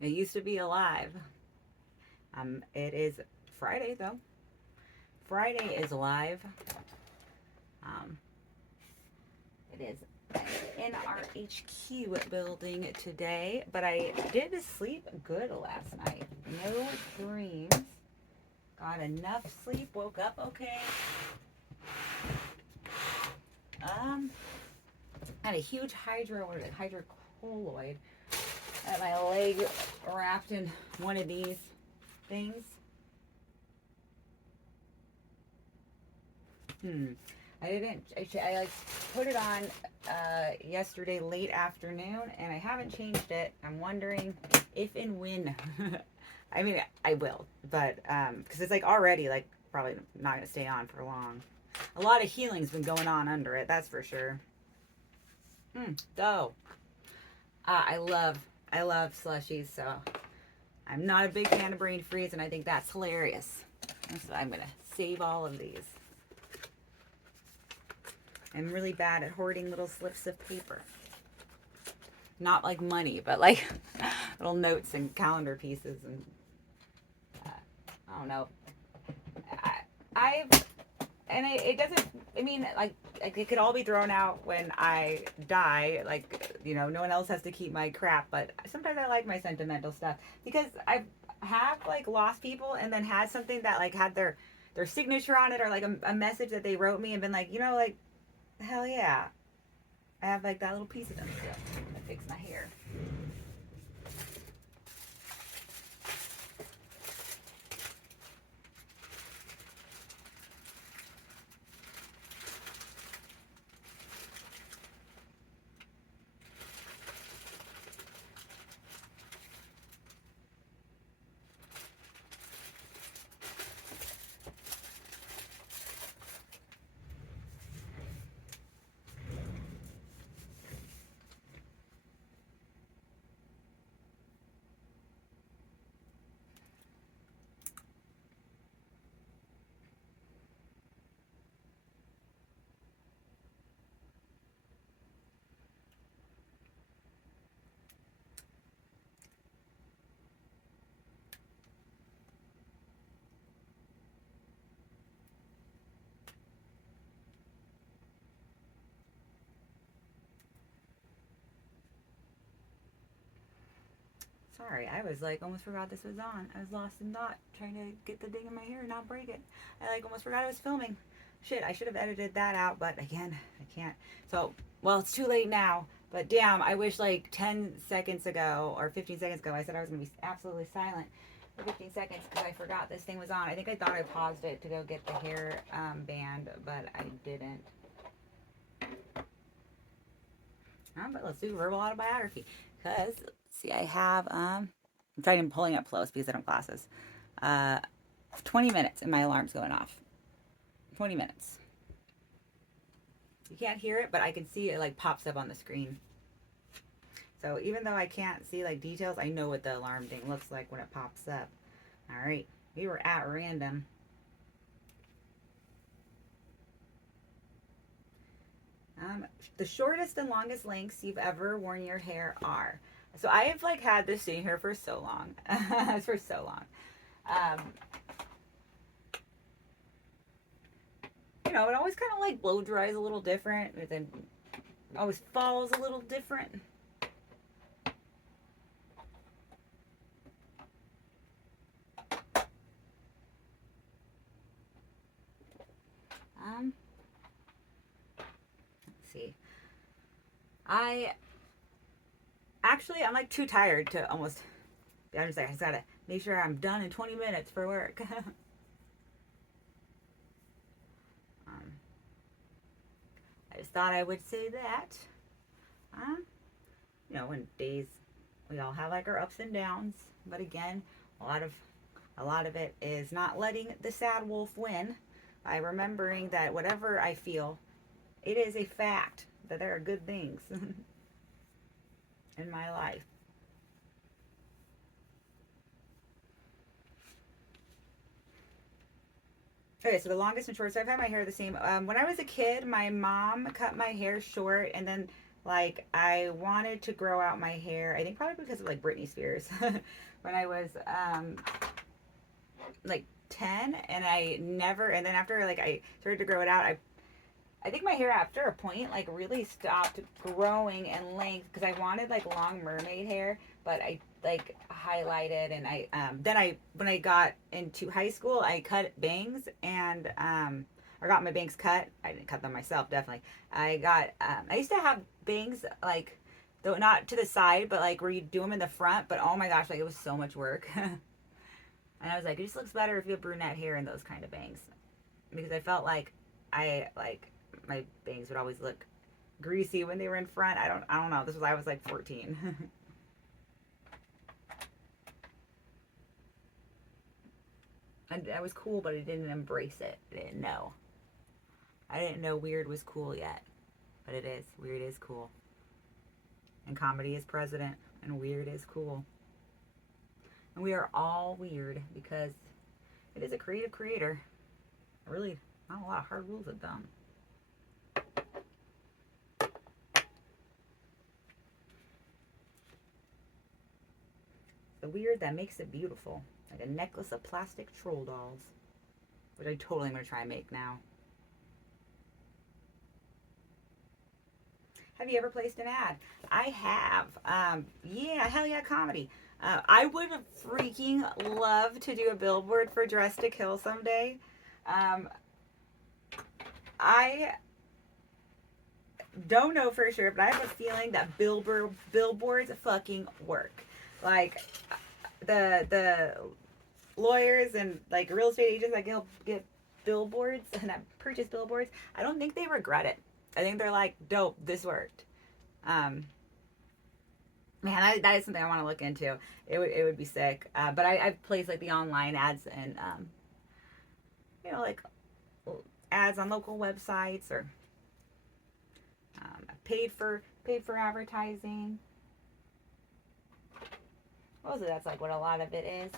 It used to be alive. It is Friday though. Friday is live. Um, it is in our HQ building today, but I did sleep good last night. No dreams. Got enough sleep. Woke up okay. Um, had a huge hydrocolloid. I had my leg wrapped in one of these things. I didn't. I like put it on yesterday late afternoon, and I haven't changed it. I'm wondering if and when. I mean, I will, but because it's like already like probably not gonna stay on for long. A lot of healing's been going on under it. That's for sure. So, I love slushies. So I'm not a big fan of brain freeze, and I think that's hilarious. So I'm gonna save all of these. I'm really bad at hoarding little slips of paper. Not like money, but like little notes and calendar pieces and I don't know. I've and it doesn't. I mean, like it could all be thrown out when I die. Like no one else has to keep my crap. But sometimes I like my sentimental stuff because I have like lost people and then had something that like had their signature on it or like a message that they wrote me and been like like hell yeah, I have like that little piece of them still. I fix my hair. Sorry, I was like almost forgot this was on. I was lost in thought trying to get the ding in my hair and not break it. I like almost forgot I was filming. Shit, I should have edited that out, but again, I can't. So, well, it's too late now. But damn, I wish like 10 seconds ago or 15 seconds ago I said I was going to be absolutely silent for 15 seconds because I forgot this thing was on. I think I thought I paused it to go get the hair band, but I didn't. But let's do verbal autobiography because see, I have I'm trying pulling up close because I don't have glasses. Uh, 20 minutes and my alarm's going off. 20 minutes. You can't hear it, but I can see it like pops up on the screen. So even though I can't see like details, I know what the alarm thing looks like when it pops up. All right, we were at random. The shortest and longest lengths you've ever worn your hair are. So I have like had this sitting here for so long, for so long. Um, it always kind of like blow dries a little different. It then always falls a little different. Um, let's see. I I'm like too tired to almost. I'm just like I just gotta make sure I'm done in 20 minutes for work. um, I just thought I would say that. Um, when days we all have like our ups and downs, but again, a lot of a lot of it is not letting the sad wolf win by remembering that whatever I feel, it is a fact that there are good things in my life. Okay, so the longest and short. So I've had my hair the same. When I was a kid, my mom cut my hair short, and then Like, I wanted to grow out my hair. I think probably because of like Britney Spears. When I was like 10, and I never, and then after like I started to grow it out, I think my hair after a point like really stopped growing in length because I wanted like long mermaid hair, but I like highlighted, and I then I when I got into high school I cut bangs, and I got my bangs cut. I didn't cut them myself, definitely. I used to have bangs like, though not to the side, but like where you do them in the front. But oh my gosh, like it was so much work. And I was like, it just looks better if you have brunette hair and those kind of bangs, because I felt like I like my bangs would always look greasy when they were in front. I don't know. This was I was like 14. And I was cool, but I didn't embrace it. I didn't know. I didn't know weird was cool yet, but it is. Weird is cool. And comedy is president, and weird is cool. And we are all weird because it is a creative creator. Really, not a lot of hard rules with them. The weird that makes it beautiful. Like a necklace of plastic troll dolls, which I totally am going to try and make now. Have you ever placed an ad? I have. Yeah, hell yeah, comedy. I would freaking love to do a billboard for Dress to Kill someday. Um, I don't know for sure, but I have a feeling that billboards fucking work. Like the lawyers and like real estate agents that get billboards and that purchase billboards, I don't think they regret it. I think they're like, dope, this worked. Man, that is something I want to look into. It would be sick. But I've placed like the online ads, and like ads on local websites, or paid for advertising. What was it? That's like what a lot of it is.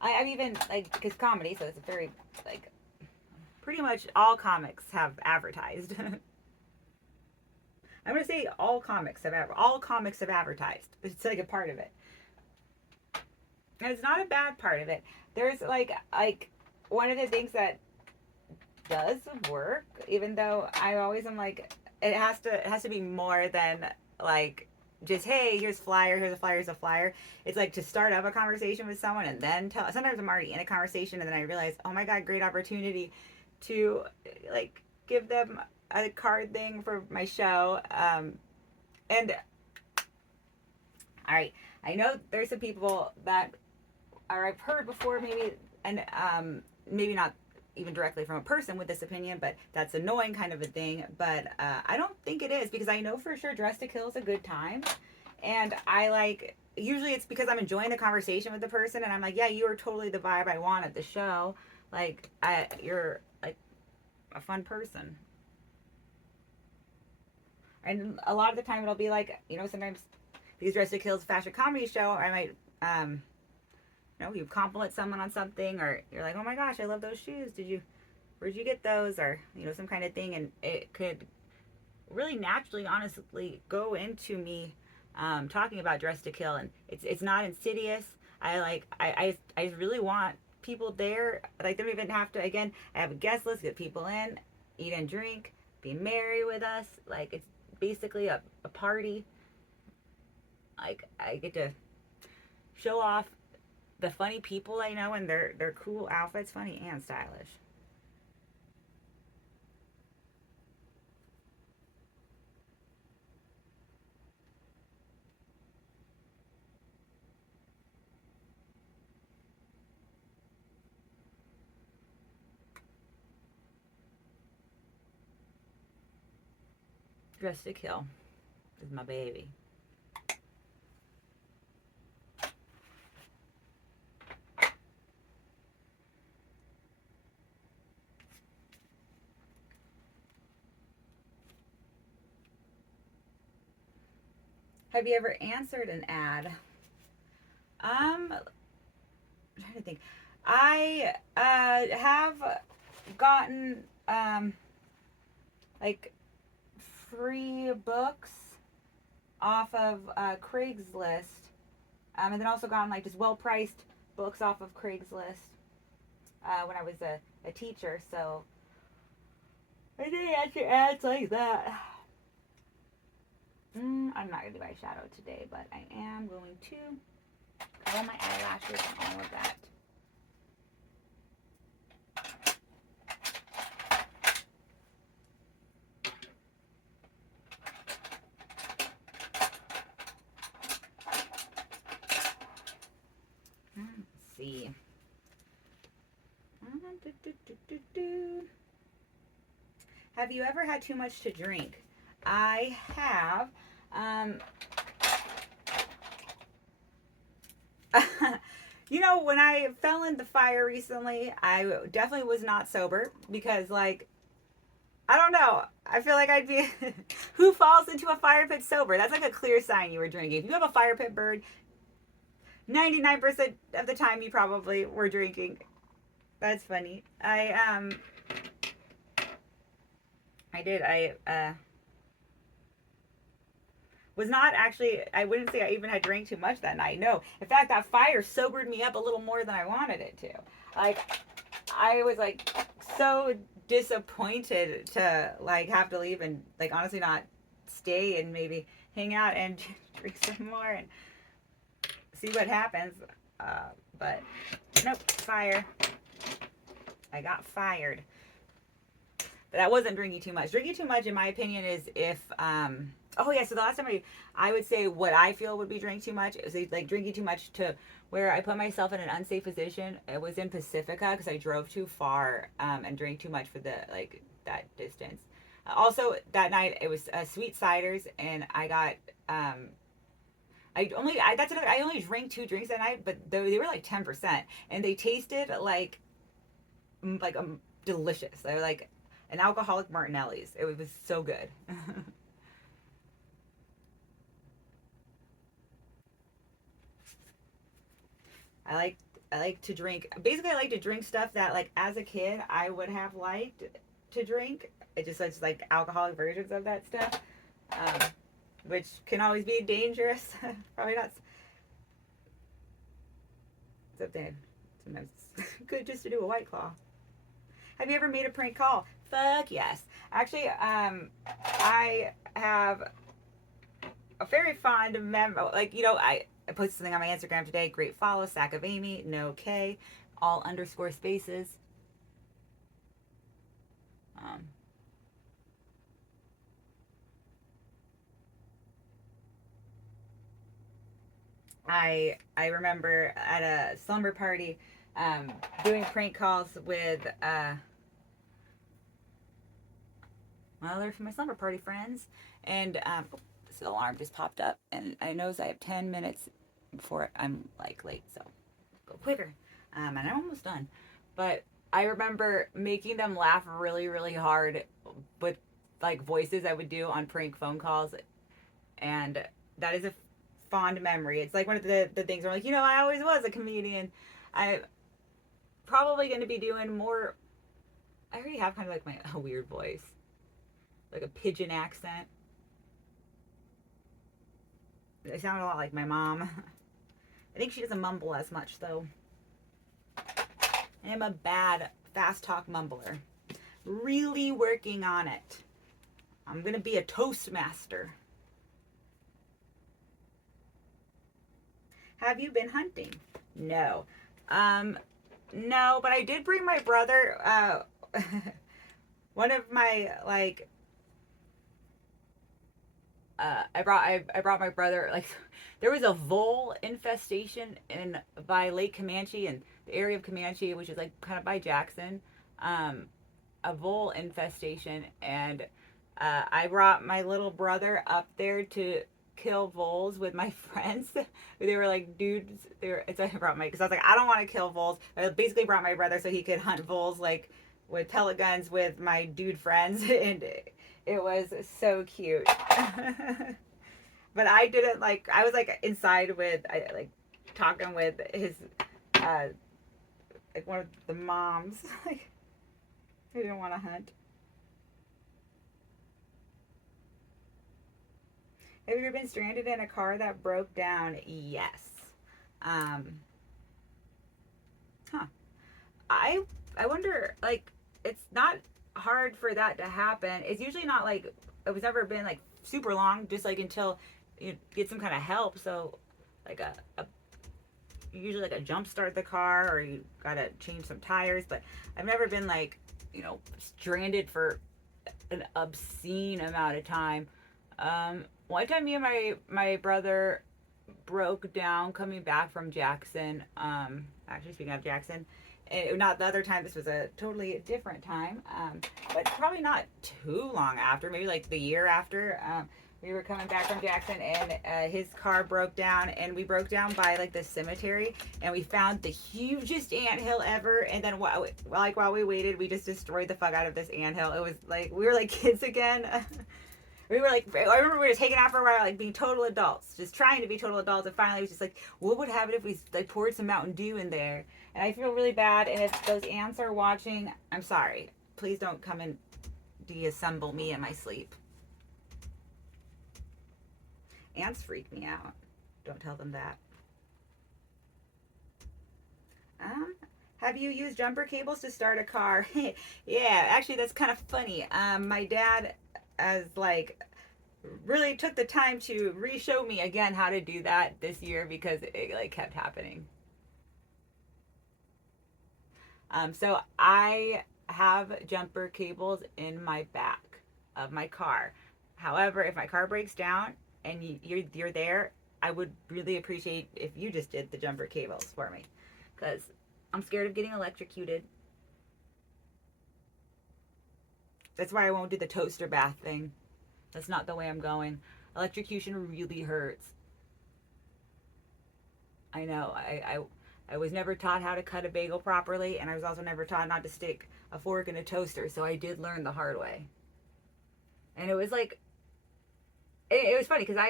I've even like, because comedy, so it's a very like pretty much all comics have advertised. I'm gonna say all comics have advertised. It's like a part of it, and it's not a bad part of it. There's like one of the things that does work, even though I always am like, it has to be more than like just, hey, here's a flyer. It's like to start up a conversation with someone and then tell. Sometimes I'm already in a conversation and then I realize, oh my god, great opportunity to like give them a card thing for my show. And all right, I know there's some people that I've heard before, maybe, and maybe not even directly from a person with this opinion, but that's annoying kind of a thing. But I don't think it is, because I know for sure Dress to Kill is a good time, and I like, usually it's because I'm enjoying the conversation with the person, and I'm like, yeah, you are totally the vibe I want at the show. Like, you're like a fun person. And a lot of the time it'll be like, sometimes these Dress to Kill's fashion comedy show, I might you compliment someone on something, or you're like, oh my gosh, I love those shoes, where'd you get those, or some kind of thing, and it could really naturally, honestly, go into me talking about Dress to Kill, and it's not insidious. I just really want people there. Like, they don't even have to, again, I have a guest list, get people in, eat and drink, be merry with us. Like, it's basically a party. Like, I get to show off the funny people I know and their cool outfits, funny and stylish. Dress to Kill is my baby. Have you ever answered an ad? I'm trying to think. I have gotten like free books off of Craigslist, and then also gotten like just well-priced books off of Craigslist when I was a teacher. So I did actually ads like that. I'm not going to do my shadow today, but I am going to curl my eyelashes and all of that. Let's see. Have you ever had too much to drink? I have. You know, when I fell in the fire recently, I definitely was not sober because, like, I don't know. I feel like I'd be. Who falls into a fire pit sober? That's like a clear sign you were drinking. If you have a fire pit bird, 99% of the time you probably were drinking. That's funny. I did. Was not actually, I wouldn't say I even had drank too much that night. No. In fact, that fire sobered me up a little more than I wanted it to. Like, I was like so disappointed to like have to leave and like honestly not stay and maybe hang out and drink some more and see what happens. But nope, fire. I got fired. But that wasn't drinking too much. Drinking too much, in my opinion, is if oh yeah. So the last time I would say what I feel would be drinking too much is like drinking too much to where I put myself in an unsafe position. It was in Pacifica because I drove too far and drank too much for the like that distance. Also that night it was sweet ciders and I got that's another. I only drank 2 drinks that night, but they were like 10%, and they tasted like delicious. They were like an alcoholic Martinelli's. It was so good. I like I like to drink. Basically, I like to drink stuff that like as a kid I would have liked to drink. It's like alcoholic versions of that stuff, um, which can always be dangerous. Probably not. Except then sometimes it's good just to do a White Claw. Have you ever made a prank call? Fuck yes. Actually, I have a very fond memory. Like, you know, I posted something on my Instagram today. Great follow, Sack of Amy, no K, all underscore spaces. Um, I remember at a slumber party doing prank calls with well, they're from my slumber party friends, and this alarm just popped up, and I know I have 10 minutes before I'm like late, so go quicker. And I'm almost done, but I remember making them laugh really, really hard with like voices I would do on prank phone calls, and that is a fond memory. It's like one of the things where I'm like, you know, I always was a comedian. I'm probably going to be doing more. I already have kind of like my a weird voice, like a pigeon accent. I sound a lot like my mom. I think she doesn't mumble as much though. I am a bad fast talk mumbler. Really working on it. I'm gonna be a toastmaster. Have you been hunting? No. No, but I did bring my brother one of my like I brought my brother like there was a vole infestation in by Lake Comanche and the area of Comanche, which is like kind of by Jackson. A vole infestation, and I brought my little brother up there to kill voles with my friends. They were like dudes. So I brought my because I was like I don't want to kill voles. I basically brought my brother so he could hunt voles like with pellet guns with my dude friends, and it was so cute. But I didn't like. I was like inside with I like talking with his uh like one of the moms. Like I didn't want to hunt. Have you ever been stranded in a car that broke down? Yes. Um, huh. I I wonder, like, it's not hard for that to happen. It's usually not like, it was never been like super long, just like until you get some kind of help. So like a usually like a jump start the car, or you gotta change some tires. But I've never been like, stranded for an obscene amount of time. One time me and my brother broke down coming back from Jackson. Actually, speaking of Jackson, not the other time. This was a totally different time. But probably not too long after. Maybe like the year after. We were coming back from Jackson, and his car broke down, and we broke down by like the cemetery, and we found the hugest anthill ever. And then while we waited, we just destroyed the fuck out of this anthill. It was like we were like kids again. We were like, I remember we were taking out for a while, like being total adults, just trying to be total adults. And finally, it was just like, what would happen if we like poured some Mountain Dew in there? And I feel really bad. And if those ants are watching, I'm sorry. Please don't come and deassemble me in my sleep. Ants freak me out. Don't tell them that. Have you used jumper cables to start a car? Yeah, actually, that's kind of funny. My dad, as like, really took the time to re-show me again how to do that this year, because it like kept happening. So I have jumper cables in my back of my car. However, if my car breaks down and you're there, I would really appreciate if you just did the jumper cables for me, because I'm scared of getting electrocuted. That's why I won't do the toaster bath thing. That's not the way I'm going. Electrocution really hurts. I know. I was never taught how to cut a bagel properly, and I was also never taught not to stick a fork in a toaster, so I did learn the hard way. And it was like, it was funny, because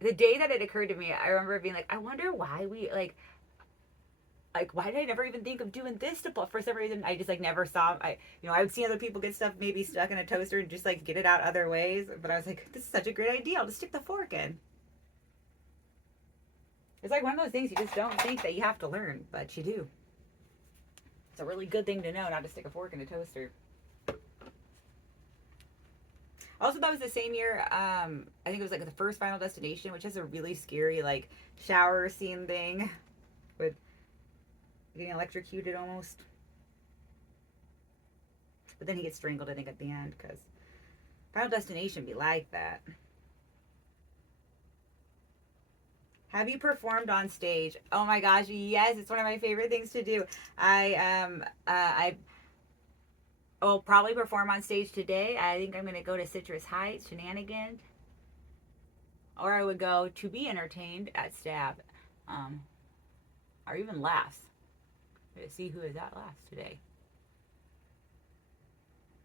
the day that it occurred to me, I remember being like, I wonder why we, like why did I never even think of doing this for some reason. I just like never saw. I would see other people get stuff maybe stuck in a toaster and just like get it out other ways, but I was like, this is such a great idea. I'll just stick the fork in. It's like one of those things you just don't think that you have to learn, but you do. It's a really good thing to know, not to stick a fork in a toaster. Also, that was the same year. I think it was like the first Final Destination, which has a really scary like shower scene thing with getting electrocuted almost. But then he gets strangled, I think, at the end, because Final Destination be like that. Have you performed on stage? Oh my gosh, yes! It's one of my favorite things to do. I will probably perform on stage today. I think I'm gonna go to Citrus Heights, Shenanigans, or I would go to be entertained at Stab, or even Laughs. To see who is at Laughs today,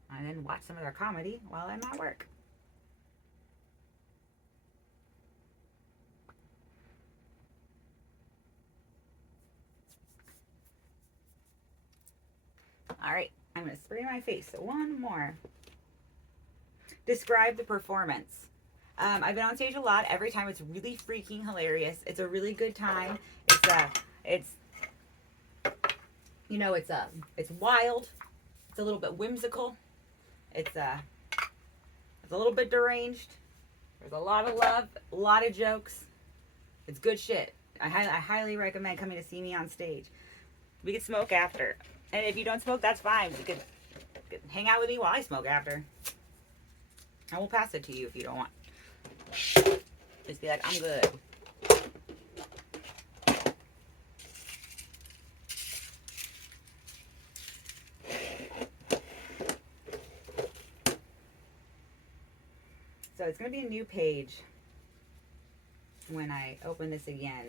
and then watch some of their comedy while I'm at work. All right, I'm going to spray my face. So one more. Describe the performance. I've been on stage a lot. Every time it's really freaking hilarious. It's a really good time. It's wild. It's a little bit whimsical. It's a little bit deranged. There's a lot of love, a lot of jokes. It's good shit. I highly recommend coming to see me on stage. We could smoke after. And if you don't smoke, that's fine. You could hang out with me while I smoke after. I will pass it to you if you don't want. Just be like, I'm good. So it's going to be a new page when I open this again.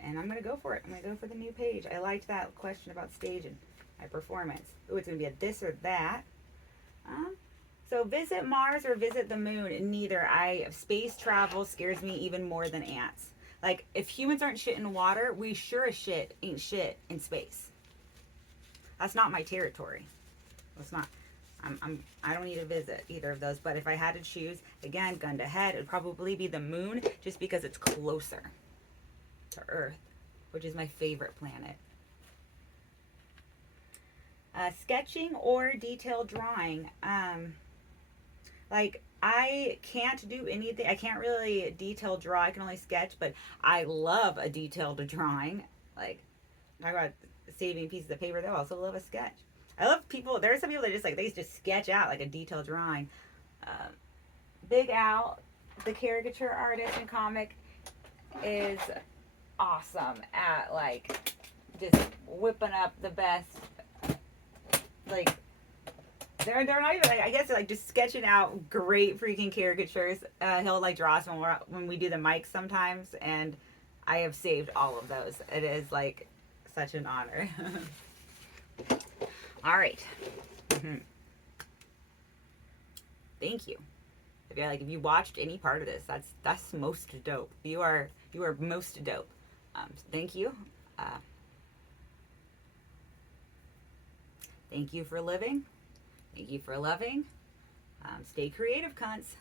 And I'm going to go for it. I'm going to go for the new page. I liked that question about stage and my performance. Ooh, it's going to be a this or that. So visit Mars or visit the moon? Neither. Space travel scares me even more than ants. Like, if humans aren't shit in water, we sure as shit ain't shit in space. That's not my territory. That's not. I don't need to visit either of those. But if I had to choose, again, gun to head, it would probably be the moon, just because it's closer to Earth, which is my favorite planet. Sketching or detailed drawing. Like, I can't do anything. I can't really detail draw. I can only sketch, but I love a detailed drawing. Like, talk about saving pieces of paper. They also love a sketch. I love people. There are some people that just like they just sketch out like a detailed drawing. Um, Big Al, the caricature artist and comic, is awesome at like just whipping up the best. Like, they're not even, I guess, like just sketching out great freaking caricatures. He'll like draw us when we do the mics sometimes, and I have saved all of those. It is like such an honor. All right. Thank you. If you watched any part of this, that's most dope. You are most dope. Thank you. Thank you for living. Thank you for loving. Stay creative, cunts.